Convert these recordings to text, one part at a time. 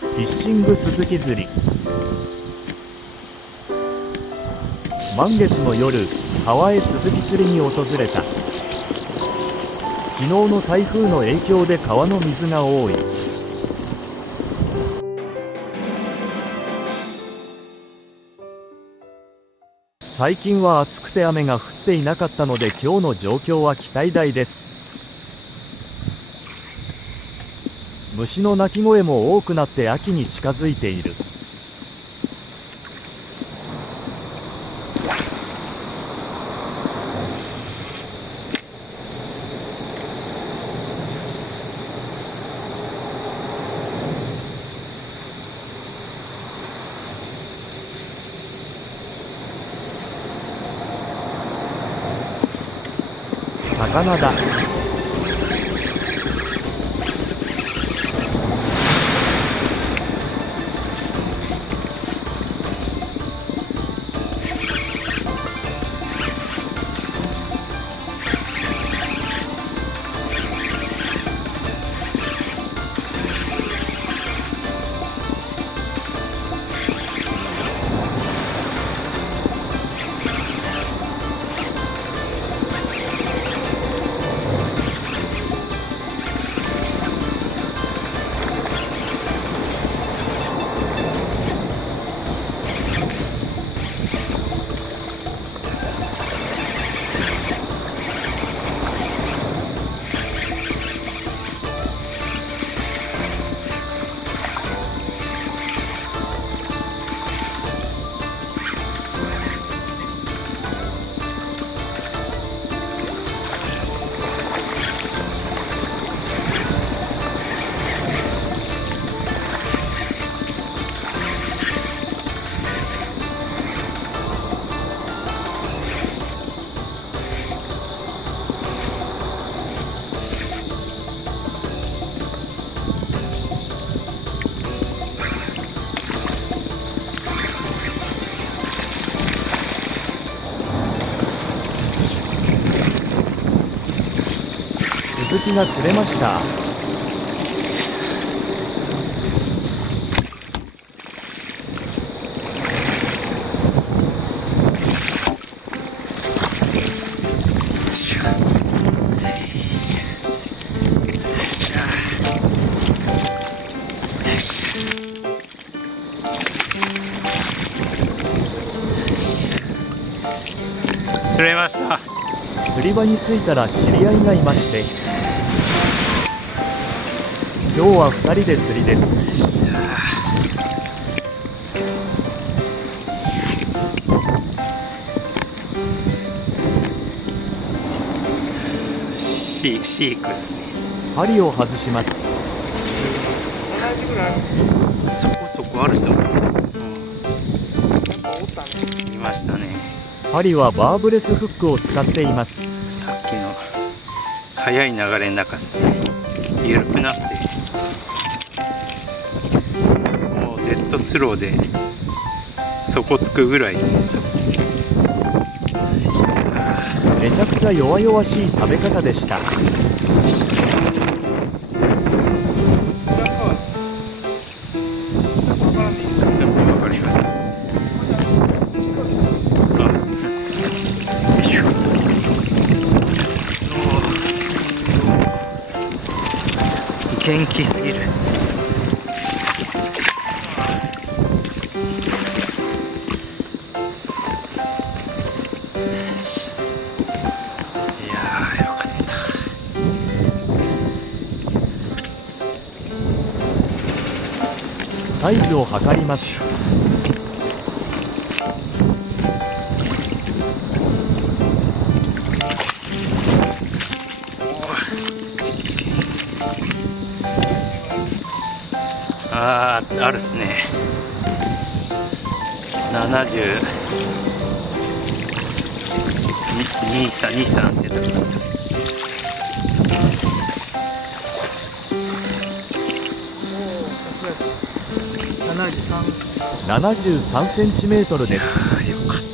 フィッシングスズキ釣り。満月の夜、川へスズキ釣りに訪れた。昨日の台風の影響で川の水が多い。最近は暑くて雨が降っていなかったので今日の状況は期待大です。虫の鳴き声も多くなって秋に近づいている。魚だ。スズキが釣れました。釣れました。釣り場に着いたら知り合いがいまして、今日は2人で釣りです。シークスね。針を外します。そこそこあると思います。いましたね。針はバーブレスフックを使っています。さっきの速い流れの中ですね。緩くなってもうデッドスローで底つくぐらいですね。めちゃくちゃ弱々しい食べ方でした。元気すぎる。サイズを測ります。あるっすね。72、23ってとこです。73センチメートルです。よかった。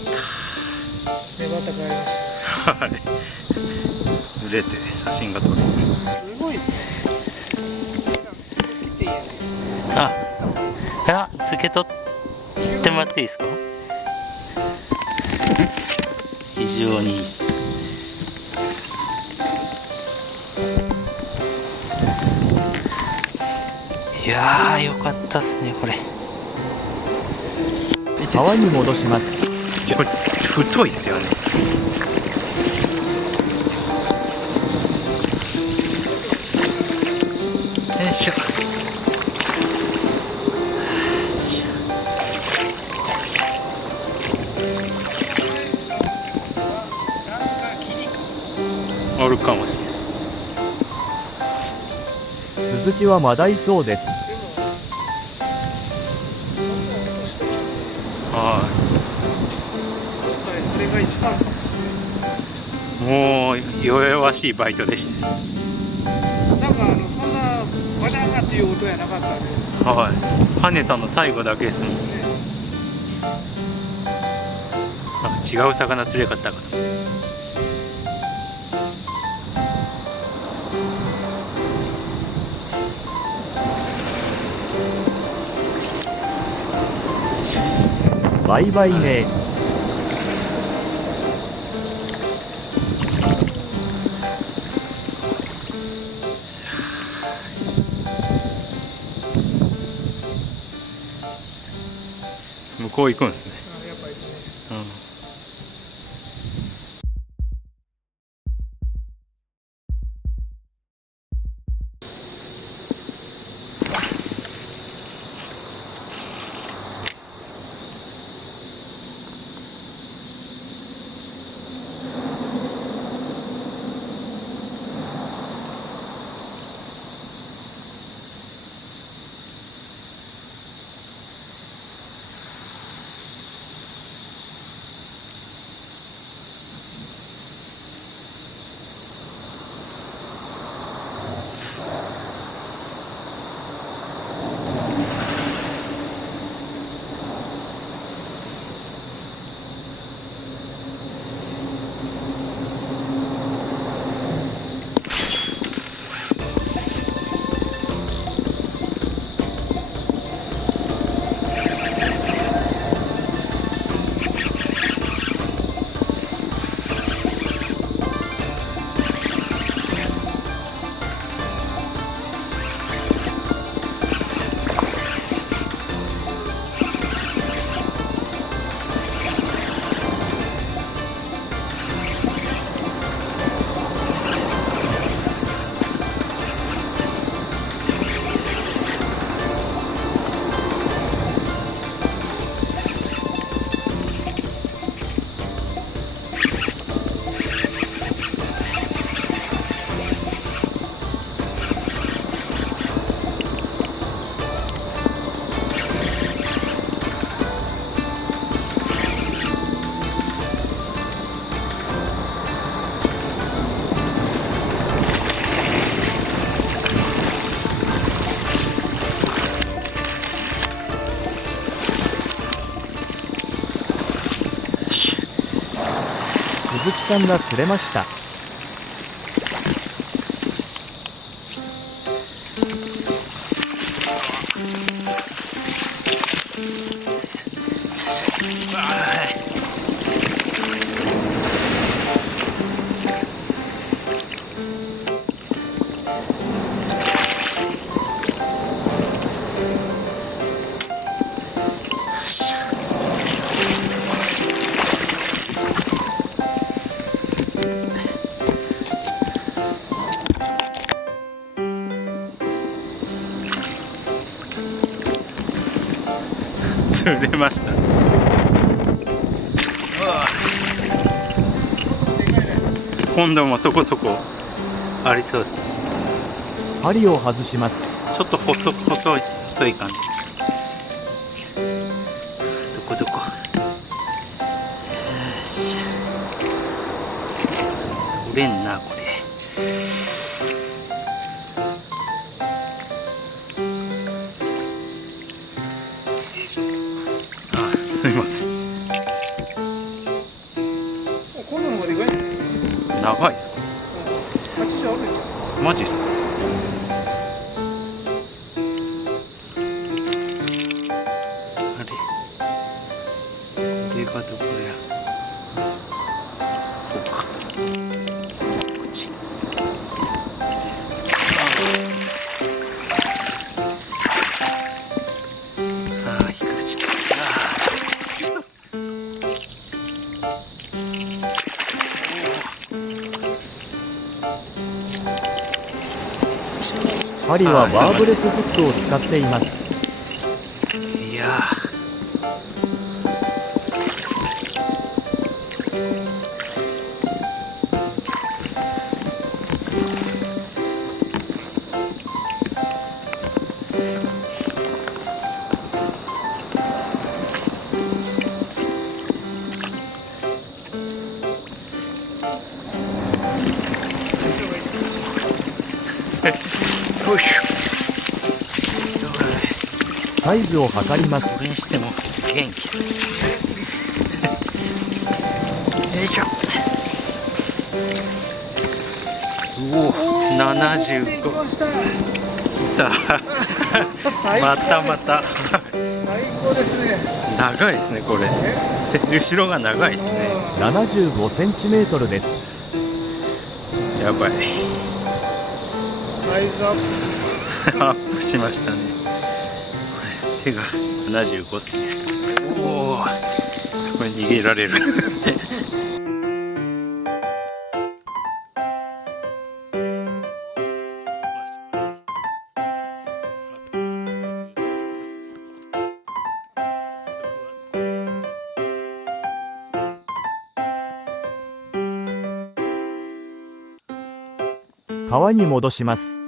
目が高ありました。はい。売れて写真が撮れる。すごいですね。切っていいやね。あ。やつけとってもらっていいですか。非常にいいです。いやーよかったっすねこれ。川に戻します。これ太いっすよね。よいしょ。あるかもしれないです。鈴木はまだいそうです。はそれが一番かもしれないい。もう弱々しいバイトでした。なんかそんなバシャーンっていう音やなかったんで、はい。跳ねたの最後だけですもん。あ、違う魚釣れかったかと思いました。バイバイね。向こう行くんですね。やっぱりね。うん。鈴木さんが釣れました。釣れました。今度もそこそこありそうですね。針を外します。ちょっと細い感じ。どこどこ。よし。取れんなこれ。あ、すみません。今度の方がでかいんじゃないですか。長いですか。80あるんちゃう。マジっすか。れこれがどこや。こうか。こっち。ああ、引っかかっちゃった。針はワーブレスフックを使っています。いやー、よいしょ。サイズを測ります。それにしても元気ですね。よいしょ。おお、75。できました。来た。またまた。最高ですね。長いですね、これ。後ろが長いですね。75センチメートルです。やばい。サイズアップ。アップしましたね。これ手が75ですね。おお、これ逃げられる。川に戻します。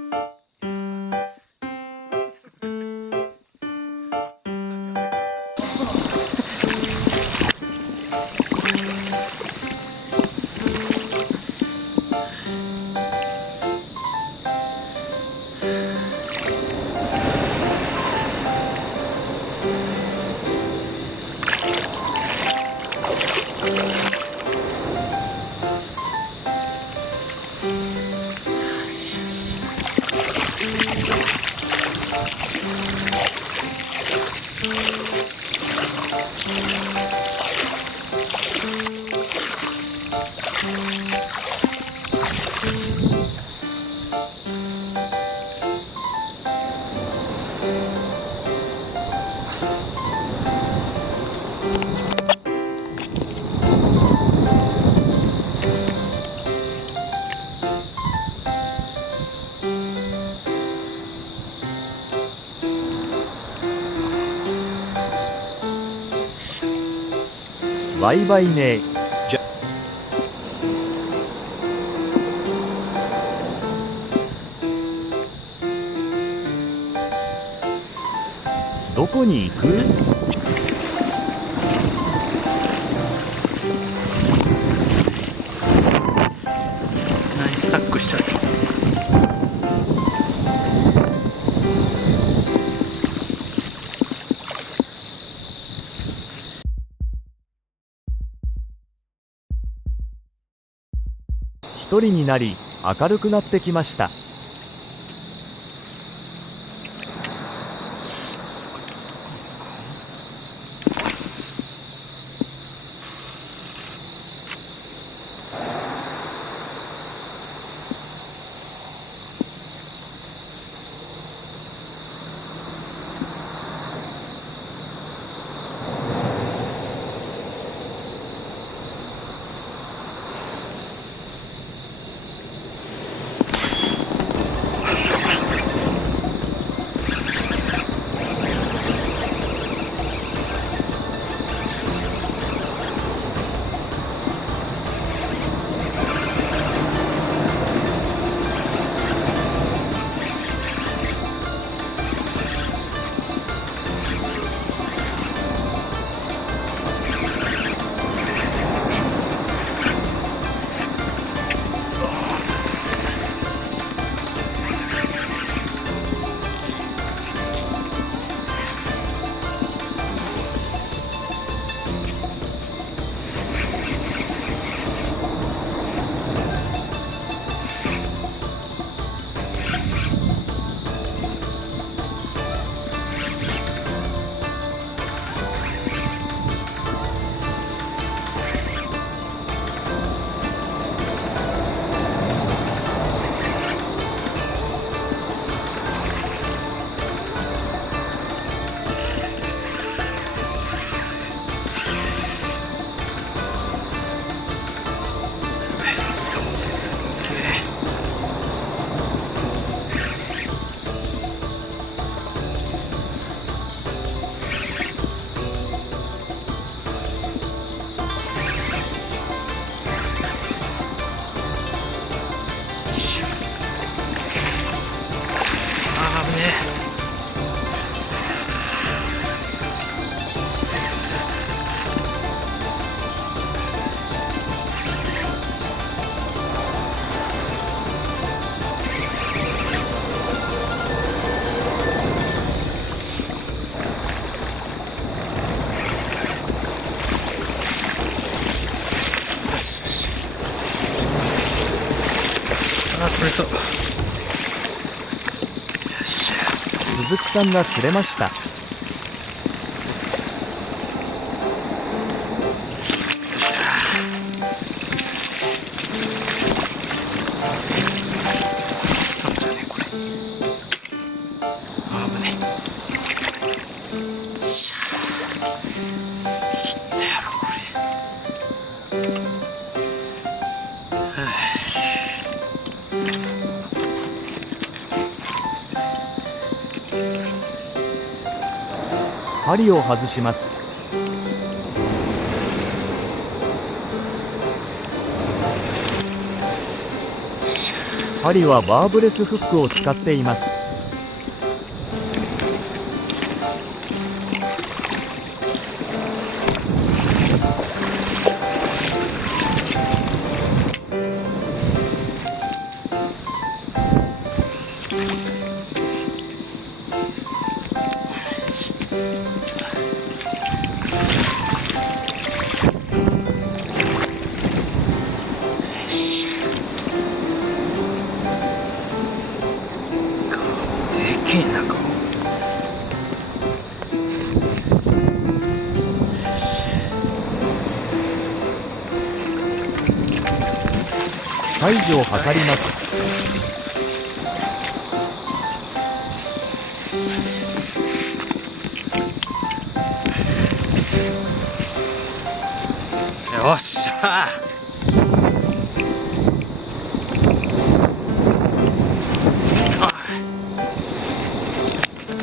バイバイね。どこに行く？ナイスタックしちゃった。一人になり明るくなってきました。さんが釣れました。じゃねこれ。あぶね。しゃあ。いったやろこれ。はあ。針を外します。針はバーブレスフックを使っています。でけえな顔。サイズを測ります。よっしゃー。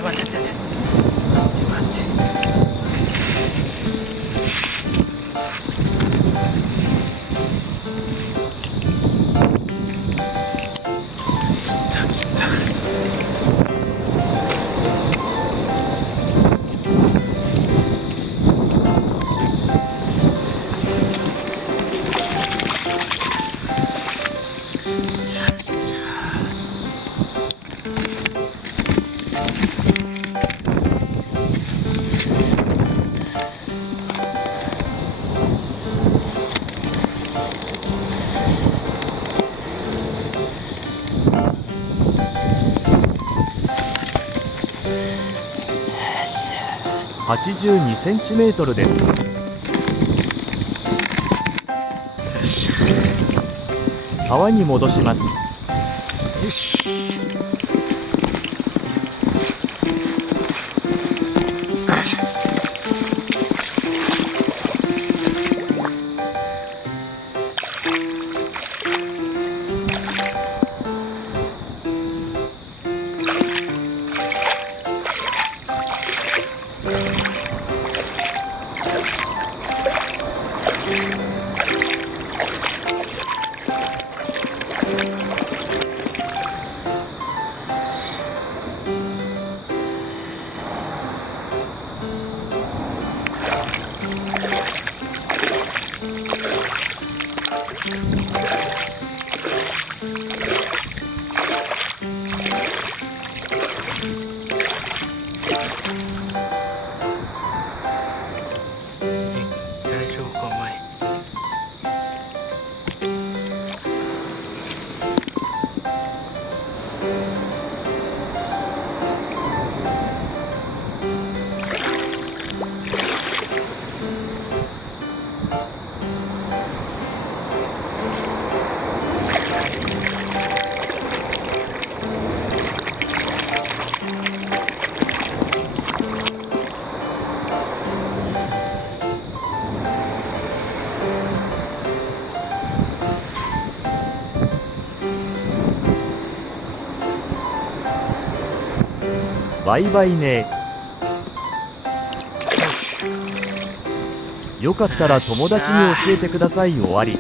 待って待って待って待って。来た来た。82センチメートルです。川に戻します。よし。大丈夫かお前。バイバイね。よかったら友達に教えてください。終わり。